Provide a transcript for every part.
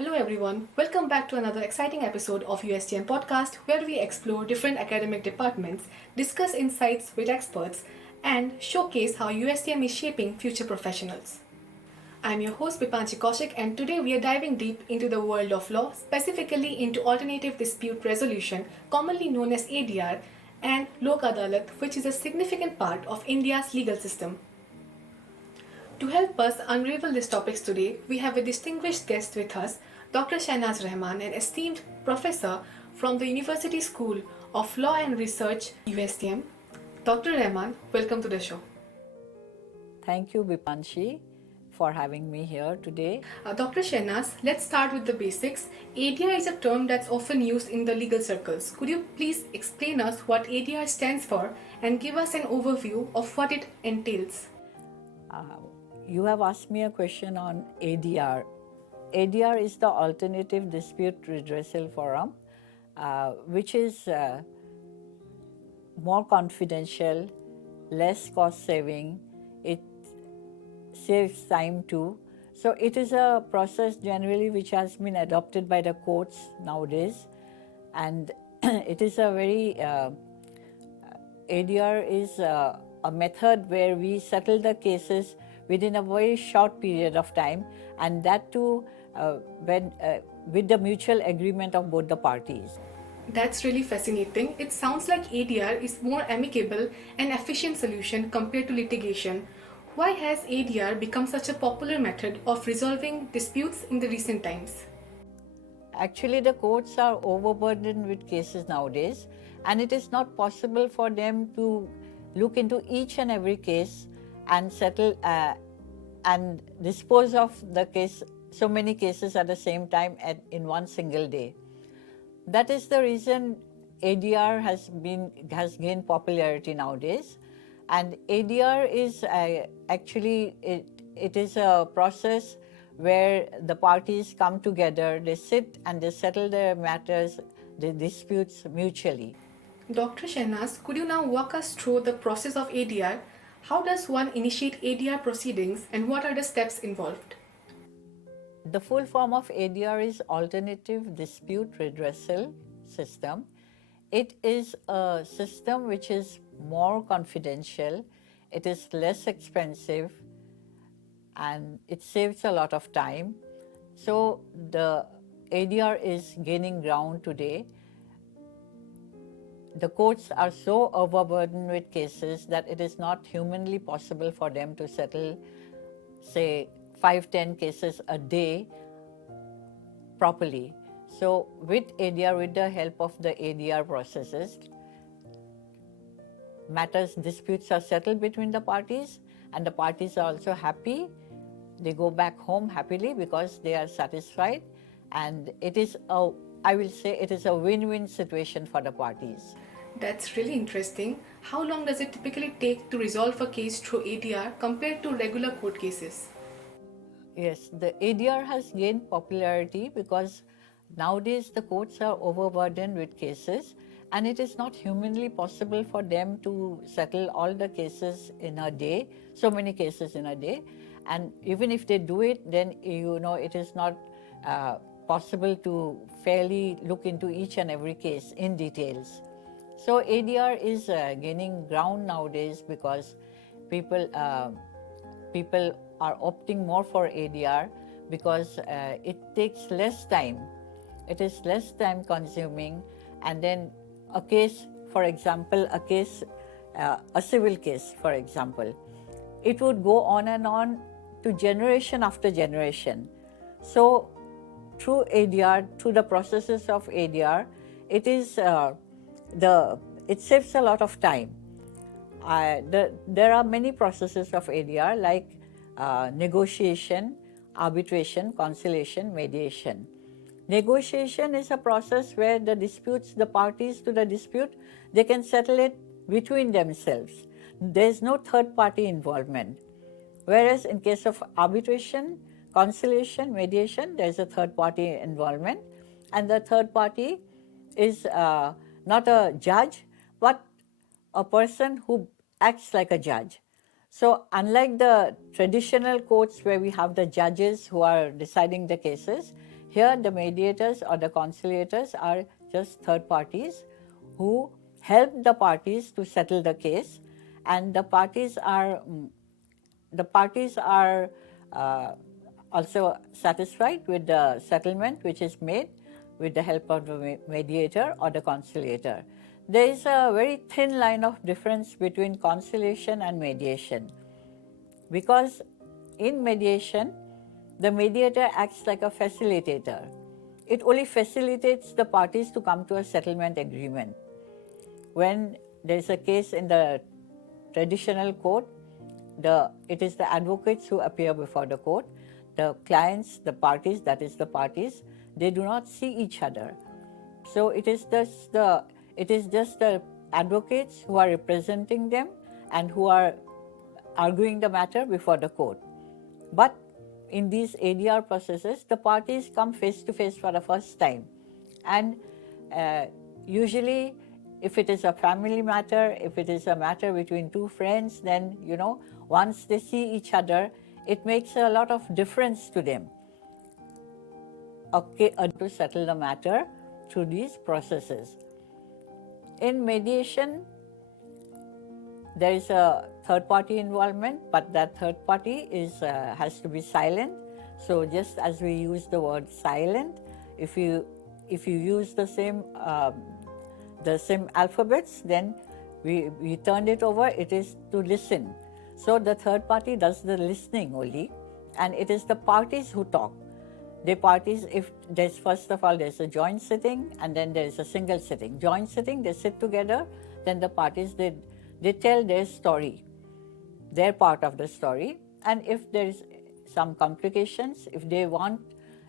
Hello everyone, welcome back to another exciting episode of USTM podcast where we explore different academic departments, discuss insights with experts, and showcase how USTM is shaping future professionals. I'm your host Beepanshi Kaushik and today we are diving deep into the world of law, specifically into alternative dispute resolution, commonly known as ADR, and Lok Adalat, which is a significant part of India's legal system. To help us unravel these topics today, we have a distinguished guest with us, Dr. Shahnaaz Rahman, an esteemed professor from the University School of Law and Research, USTM. Dr. Rahman, welcome to the show. Thank you, Beepanshi, for having me here today. Dr. Shahnaaz, let's start with the basics. ADR is a term that's often used in the legal circles. Could you please explain us what ADR stands for and give us an overview of what it entails? You have asked me a question on ADR. ADR is the Alternative Dispute Redressal Forum, which is more confidential, less cost saving, it saves time too. So it is a process generally which has been adopted by the courts nowadays, and it is a very, ADR is a method where we settle the cases within a very short period of time, and that too with the mutual agreement of both the parties. That's really fascinating. It sounds like ADR is more amicable and efficient solution compared to litigation. Why has ADR become such a popular method of resolving disputes in the recent times? Actually, the courts are overburdened with cases nowadays, and it is not possible for them to look into each and every case and settle and dispose of the case, so many cases at the same time in one single day. That is the reason ADR has gained popularity nowadays. And ADR is actually it is a process where the parties come together, they sit and they settle their matters, the disputes mutually. Dr. Shahnaaz, could you now walk us through the process of ADR? How does one initiate ADR proceedings and what are the steps involved? The full form of ADR is Alternative Dispute Redressal System. It is a system which is more confidential, it is less expensive, and it saves a lot of time. So the ADR is gaining ground today. The courts are so overburdened with cases that it is not humanly possible for them to settle, say, 5-10 cases a day properly. So with ADR, with the help of the ADR processes, disputes are settled between the parties, and the parties are also happy. They go back home happily because they are satisfied, and it is I will say it is a win-win situation for the parties. That's really interesting. How long does it typically take to resolve a case through ADR compared to regular court cases? Yes, the ADR has gained popularity because nowadays the courts are overburdened with cases, and it is not humanly possible for them to settle all the cases in a day, so many cases in a day. And even if they do it, then it is not possible to fairly look into each and every case in details. So ADR is gaining ground nowadays because people are opting more for ADR because it takes less time. It is less time consuming, and then a case, for example, a civil case, for example, it would go on and on to generation after generation. So through ADR, through the processes of ADR, it saves a lot of time. There are many processes of ADR like negotiation, arbitration, conciliation, mediation. Negotiation is a process where the parties to the dispute, they can settle it between themselves. There is no third party involvement. Whereas in case of arbitration, conciliation, mediation, there is a third party involvement, and the third party is not a judge but a person who acts like a judge. So unlike the traditional courts where we have the judges who are deciding the cases, Here, the mediators or the conciliators are just third parties who help the parties to settle the case, and the parties are uh, also satisfied with the settlement which is made with the help of the mediator or the conciliator. There is a very thin line of difference between conciliation and mediation, because in mediation, the mediator acts like a facilitator. It only facilitates the parties to come to a settlement agreement. When there is a case in the traditional court, it is the advocates who appear before the court. The clients, the parties, that is the parties, they do not see each other. So it is just the advocates who are representing them and who are arguing the matter before the court. But in these ADR processes, the parties come face to face for the first time, and usually, if it is a family matter, if it is a matter between two friends, then once they see each other, it makes a lot of difference to them. Okay, to settle the matter through these processes. In mediation, there is a third party involvement, but that third party has to be silent. So just as we use the word silent, if you use the same alphabets, then we turn it over, it is to listen. So the third party does the listening only, and it is the parties who talk. The parties, if there's first of all there's a joint sitting and then there is a single sitting. Joint sitting, they sit together, then the parties they tell their story, their part of the story, and if there is some complications, if they want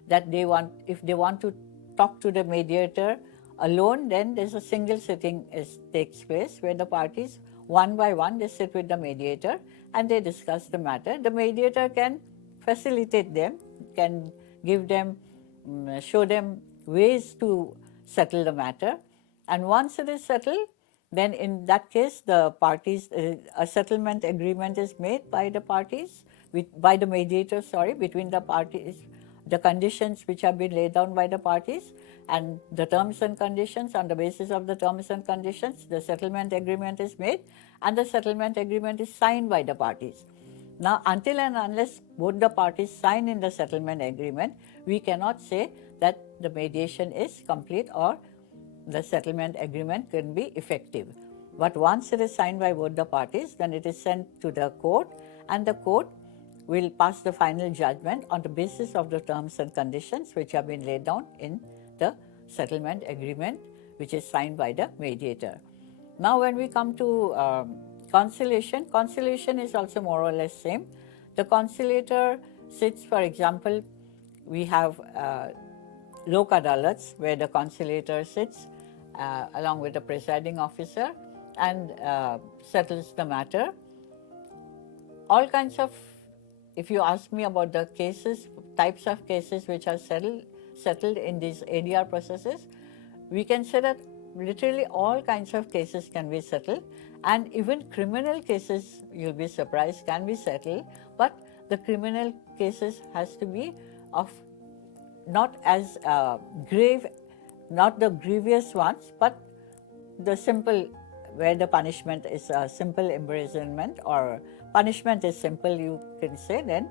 to talk to the mediator alone, then there's a single sitting takes place where the parties one by one they sit with the mediator and they discuss the matter. The mediator can facilitate them, can give them, show them ways to settle the matter, and once it is settled, then in that case the parties, a settlement agreement is made by the parties, by the mediator, between the parties, the conditions which have been laid down by the parties and the terms and conditions. On the basis of the terms and conditions, the settlement agreement is made and the settlement agreement is signed by the parties. Now, until and unless both the parties sign in the settlement agreement, we cannot say that the mediation is complete or the settlement agreement can be effective. But once it is signed by both the parties, then it is sent to the court, and the court will pass the final judgment on the basis of the terms and conditions which have been laid down in the settlement agreement, which is signed by the mediator. Now, when we come to conciliation, conciliation is also more or less same. The conciliator sits, for example, we have Lok Adalats, where the conciliator sits along with the presiding officer and settles the matter. All kinds of, if you ask me about the cases, types of cases which are settled in these ADR processes, we can say that literally all kinds of cases can be settled, and even criminal cases, you'll be surprised, can be settled, but the criminal cases has to be of not as grave, not the grievous ones, but the simple, where the punishment is a simple imprisonment or punishment is simple, you can say, then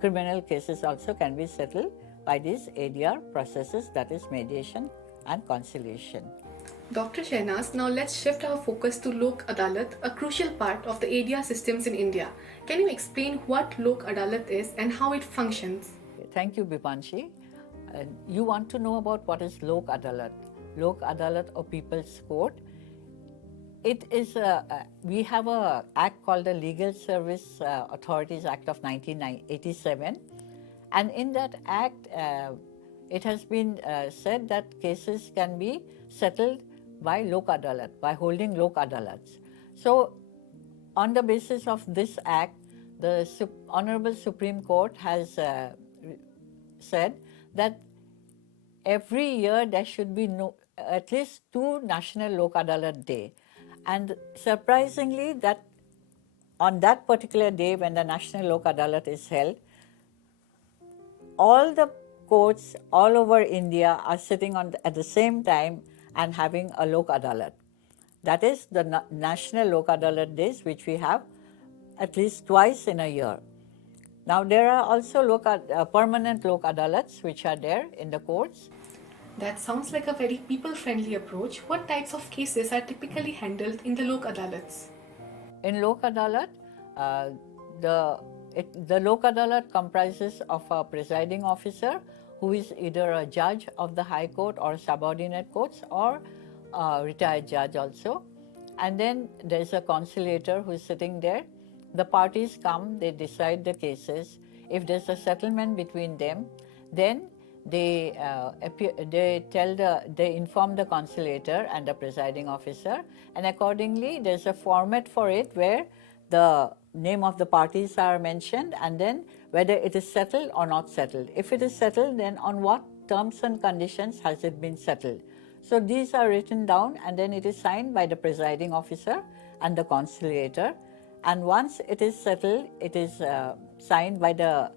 criminal cases also can be settled by these ADR processes, that is mediation and conciliation. Dr. Shahnaaz, now let's shift our focus to Lok Adalat, a crucial part of the ADR systems in India. Can you explain what Lok Adalat is and how it functions? Thank you, Beepanshi. You want to know about what is Lok Adalat. Lok Adalat or People's Court. It is we have an act called the Legal Service Authorities Act of 1987, and in that act it has been said that cases can be settled by Lok Adalat, by holding Lok Adalats. So on the basis of this act, the Honorable Supreme Court has said that every year there should be at least 2 National Lok Adalat Day. And surprisingly, that on that particular day when the National Lok Adalat is held, all the courts all over India are sitting at the same time and having a Lok Adalat. That is the National Lok Adalat Days, which we have at least twice in a year. Now, there are also permanent Lok Adalats which are there in the courts. That sounds like a very people-friendly approach. What types of cases are typically handled in the Lok Adalats? In Lok Adalat, uh, the Lok Adalat comprises of a presiding officer who is either a judge of the High Court or subordinate courts or a retired judge also. And then there is a conciliator who is sitting there. The parties come, they decide the cases. If there's a settlement between them, then they inform the conciliator and the presiding officer, and accordingly there's a format for it where the name of the parties are mentioned and then whether it is settled or not settled. If it is settled, then on what terms and conditions has it been settled. So these are written down and then it is signed by the presiding officer and the conciliator, and once it is settled, it is signed by the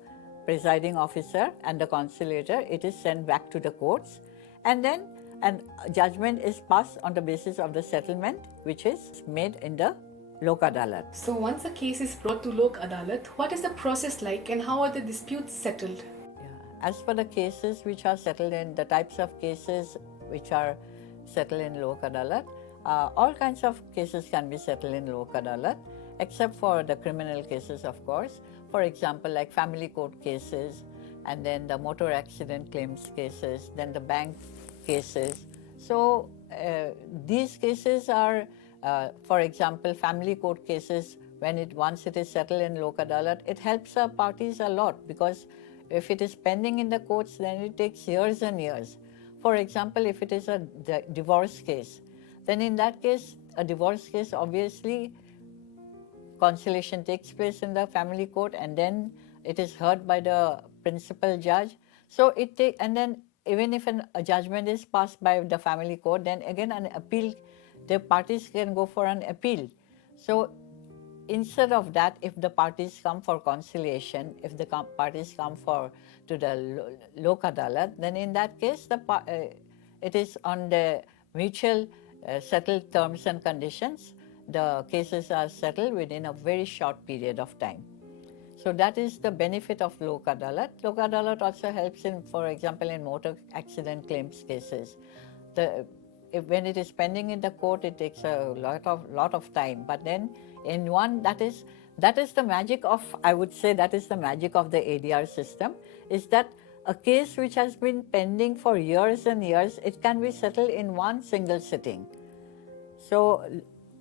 presiding officer and the conciliator, it is sent back to the courts, and then a judgment is passed on the basis of the settlement which is made in the Lok Adalat. So once a case is brought to Lok Adalat, what is the process like and how are the disputes settled? As for the cases which are settled in, the types of cases which are settled in Lok Adalat, all kinds of cases can be settled in Lok Adalat, except for the criminal cases, of course. For example, like family court cases, and then the motor accident claims cases, then the bank cases. So these cases are, for example, family court cases. Once it is settled in Lok Adalat, it helps the parties a lot, because if it is pending in the courts, then it takes years and years. For example, if it is a divorce case, then in that case, a divorce case, obviously conciliation takes place in the family court and then it is heard by the principal judge. So and then even if a judgment is passed by the family court, then again an appeal, the parties can go for an appeal. So instead of that, if the parties come for conciliation, if the parties come to the Lok Adalat, then in that case it is on the mutual settled terms and conditions. The cases are settled within a very short period of time. So that is the benefit of Lok Adalat. Lok Adalat also helps in, for example, in motor accident claims cases. When it is pending in the court, it takes a lot of time. But then in one, that is the magic of, I would say, that is the magic of the ADR system, is that a case which has been pending for years and years, it can be settled in one single sitting. So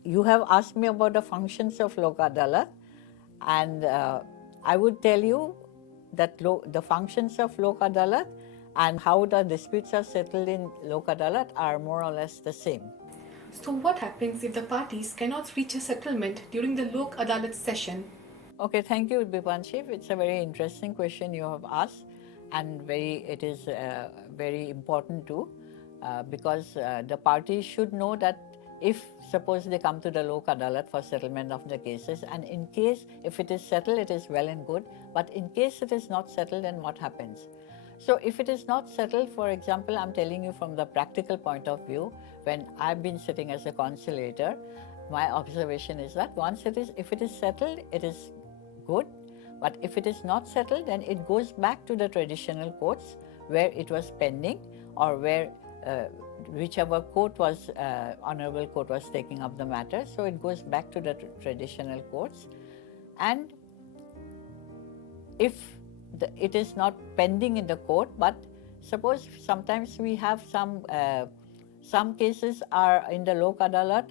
you have asked me about the functions of Lok Adalat, and I would tell you that the functions of Lok Adalat and how the disputes are settled in Lok Adalat are more or less the same. So what happens if the parties cannot reach a settlement during the Lok Adalat session? Okay, thank you, Beepanshi. It's a very interesting question you have asked, and it is very important too, because the parties should know that if suppose they come to the Lok Adalat for settlement of the cases, and in case if it is settled, it is well and good, but in case it is not settled, then what happens? So if it is not settled, for example, I'm telling you from the practical point of view, when I've been sitting as a conciliator, my observation is that if it is settled, it is good, but if it is not settled, then it goes back to the traditional courts where it was pending, or where whichever court was, honorable court was taking up the matter. So it goes back to the traditional courts. And if it is not pending in the court, but suppose sometimes we have some cases are in the Lok Adalat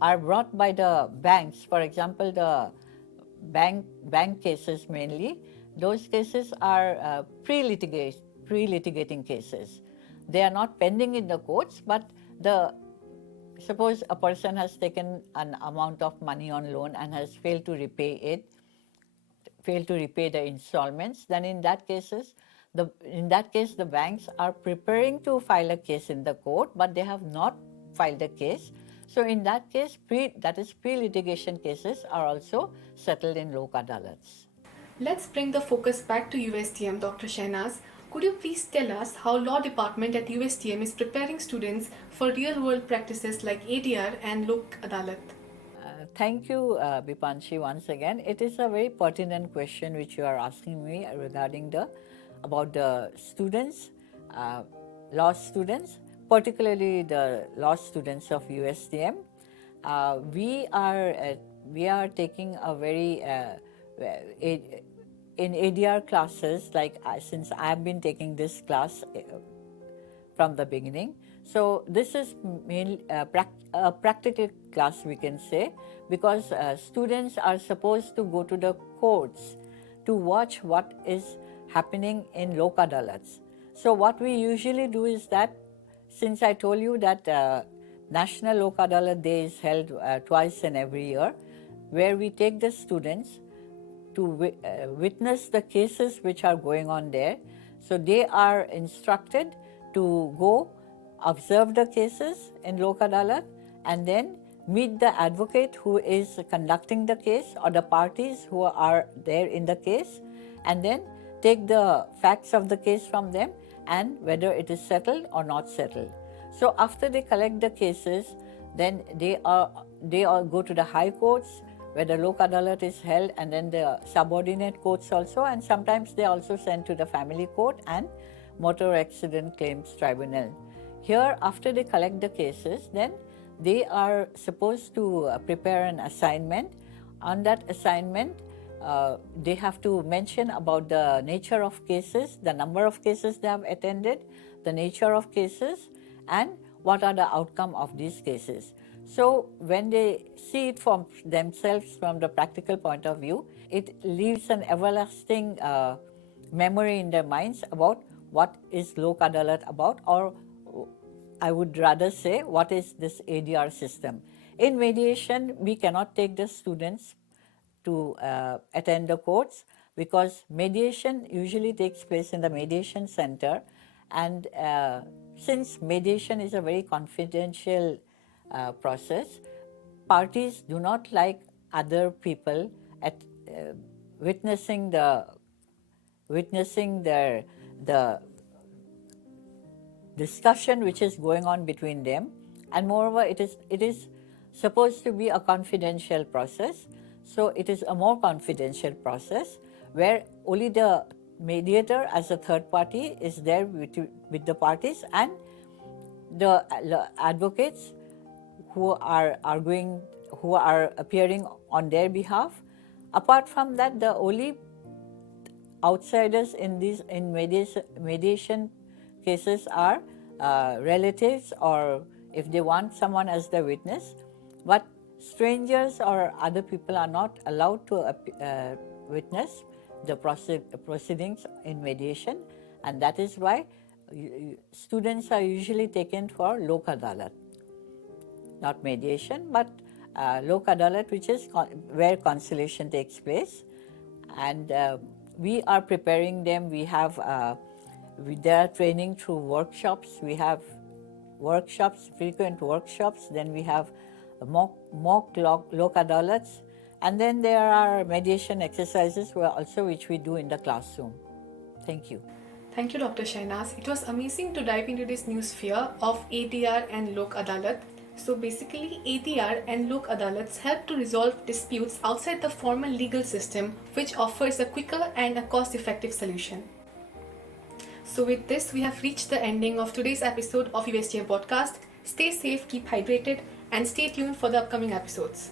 are brought by the banks. For example, the bank cases mainly, those cases are pre-litigating cases. They are not pending in the courts, but suppose a person has taken an amount of money on loan and has failed to repay the installments, then in that case the banks are preparing to file a case in the court, but they have not filed a case. So in that case, pre-litigation cases are also settled in Lok Adalats. Let's bring the focus back to USTM, Dr. Shahnaaz. Could you please tell us how Law Department at USTM is preparing students for real-world practices like ADR and Lok Adalat? Thank you, Beepanshi, once again. It is a very pertinent question which you are asking me regarding about the students, law students, particularly the law students of USTM. We are taking a very in ADR classes, like since I have been taking this class from the beginning. So this is mainly a practical class, we can say, because students are supposed to go to the courts to watch what is happening in Lok Adalats. So what we usually do is that, since I told you that National Lok Adalat Day is held twice in every year, where we take the students to witness the cases which are going on there. So they are instructed to go observe the cases in Lok Adalat and then meet the advocate who is conducting the case or the parties who are there in the case, and then take the facts of the case from them and whether it is settled or not settled. So after they collect the cases, then they all go to the high courts where the Lok Adalat is held, and then the subordinate courts also, and sometimes they also send to the family court and motor accident claims tribunal. Here, after they collect the cases, then they are supposed to prepare an assignment. On that assignment, they have to mention about the nature of cases, the number of cases they have attended, the nature of cases, and what are the outcome of these cases. So when they see it from themselves from the practical point of view, it leaves an everlasting memory in their minds about what is Lok Adalat about, or I would rather say what is this ADR system. In mediation, we cannot take the students to attend the courts because mediation usually takes place in the mediation center, and since mediation is a very confidential process, parties do not like other people at witnessing the discussion which is going on between them, and moreover it is supposed to be a confidential process. So it is a more confidential process where only the mediator as a third party is there with the parties, and the advocates who are arguing, who are appearing on their behalf. Apart from that, the only outsiders in mediation cases are relatives, or if they want someone as the witness, but strangers or other people are not allowed to witness the proceedings in mediation, and that is why students are usually taken for Lok Adalat, not mediation, but Lok Adalat, which is where conciliation takes place. And we are preparing them. We have their training through workshops. We have workshops, frequent workshops. Then we have mock Lok Adalats, and then there are mediation exercises also which we do in the classroom. Thank you. Thank you, Dr. Shahnaaz. It was amazing to dive into this new sphere of ADR and Lok Adalat. So basically, ADR and Lok Adalats help to resolve disputes outside the formal legal system, which offers a quicker and a cost-effective solution. So with this, we have reached the ending of today's episode of USTM podcast. Stay safe, keep hydrated, and stay tuned for the upcoming episodes.